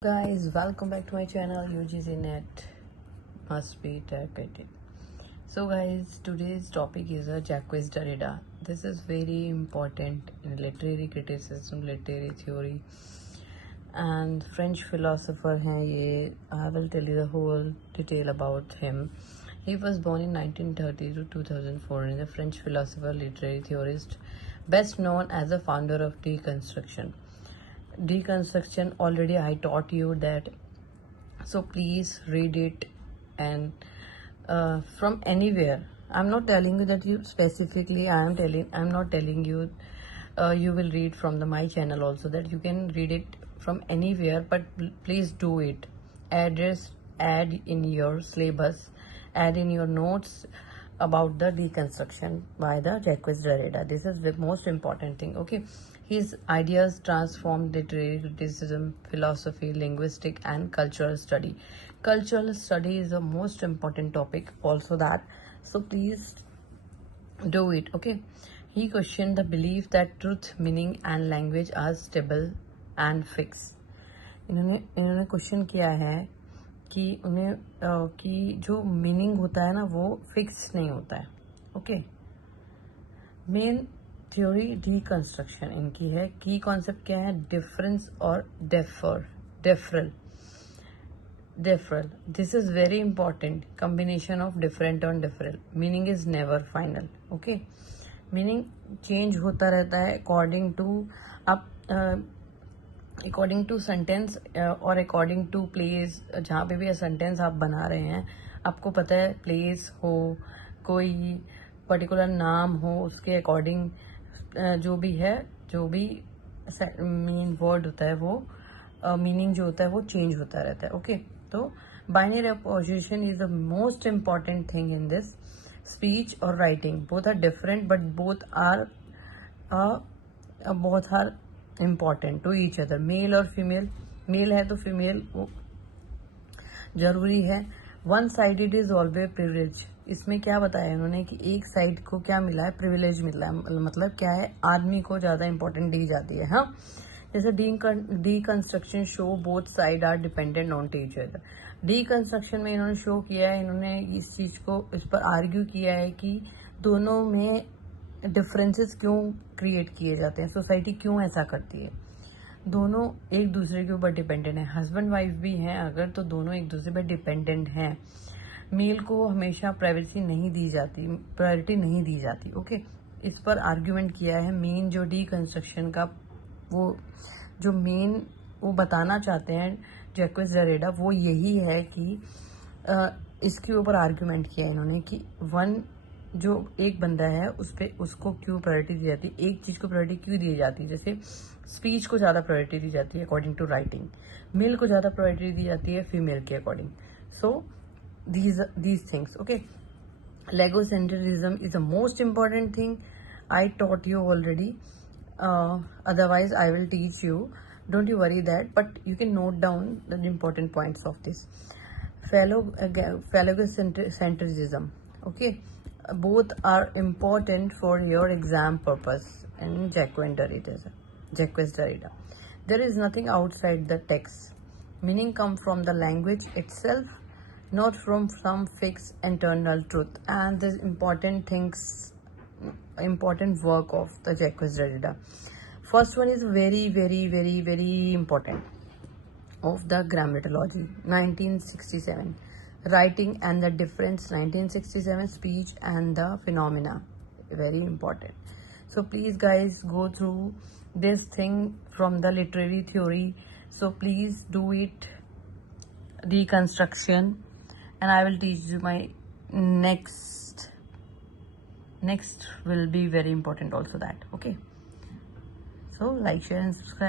Guys, welcome back to my channel UGC Net Must Be Targeted. So guys, today's topic is a Jacques Derrida. This is very important in literary criticism, literary theory, and French philosopher hai ye. I will tell you the whole detail about him. He was born in 1930 to 2004 and is a French philosopher, literary theorist, best known as the founder of deconstruction. Already I taught you that, so please read it. And from anywhere, I'm not telling you that you specifically, I'm not telling you you will read from my channel also, that you can read it from anywhere, but please do it. Add in your syllabus, add in your notes about the deconstruction by the Jacques Derrida. This is the most important thing. Okay, his ideas transformed literary criticism, philosophy, linguistic, and cultural study. Cultural study is the most important topic also, that, so please do it. Okay, he questioned the belief that truth, meaning, and language are stable and fixed. इन्होंने question किया है कि उन्हें कि जो meaning होता है ना, वो फिक्स नहीं होता है. ओके, मेन थ्योरी डीकंस्ट्रक्शन इनकी है. की कॉन्सेप्ट क्या है? डिफरेंस और deferral. This is very important. Combination of different और deferral. Meaning is never final. Okay, meaning change होता रहता है अकॉर्डिंग टू सेंटेंस और अकॉर्डिंग टू प्लेस. जहाँ पे भी सेंटेंस आप बना रहे हैं, आपको पता है प्लेस हो, कोई पर्टिकुलर नाम हो, उसके अकॉर्डिंग जो भी मेन वर्ड होता है, वो मीनिंग जो होता है वो चेंज होता रहता है. ओके, तो binary opposition is the most important thing in this. Speech और writing both are different, but both are important to each other. Male और फीमेल, मेल है तो फीमेल जरूरी है. One sided is always privilege. इसमें क्या बताया इन्होंने कि एक साइड को क्या मिला है? प्रिविलेज मिला है. मतलब क्या है? आदमी को ज्यादा इंपॉर्टेंट दी जाती है. हाँ, जैसे deconstruction show both side are dependent on each other. Deconstruction में इन्होंने शो किया है, इन्होंने इस पर आर्ग्यू किया है कि दोनों में डिफरेंसेस क्यों क्रिएट किए जाते हैं, सोसाइटी क्यों ऐसा करती है. दोनों एक दूसरे के ऊपर डिपेंडेंट है. हस्बैंड वाइफ भी हैं अगर, तो दोनों एक दूसरे पर डिपेंडेंट हैं. मेल को हमेशा प्राइवेसी नहीं दी जाती, प्रायोरिटी नहीं दी जाती. ओके, इस पर आर्ग्यूमेंट किया है. मेन जो डीकंस्ट्रक्शन का वो बताना चाहते हैं जैक्वे डेरिडा, वो यही है कि इसके ऊपर आर्ग्यूमेंट किया इन्होंने कि जो एक बंदा है उसको क्यों प्रायोरिटी दी जाती है, एक चीज को प्रायोरिटी क्यों दी जाती है. जैसे स्पीच को ज्यादा प्रायोरिटी दी जाती है अकॉर्डिंग टू राइटिंग, मेल को ज्यादा प्रायोरिटी दी जाती है फीमेल के according. So these things. Okay, legocentrism is the most important thing. I taught you already. Otherwise I will teach you, don't you worry that, but you can note down the important points of this. Phallocentrism. Okay, both are important for your exam purpose. And Jacques Derrida, there is nothing outside the text. Meaning come from the language itself, not from some fixed internal truth. And this important work of the Jacques Derrida. First one is very, very, very, very important, of the grammatology, 1967. Writing and the difference, 1967. Speech and the phenomena, very important. So please guys, go through this thing from the literary theory. So please do it, deconstruction, and I will teach you my next will be very important also, that. Okay, so like, share and subscribe.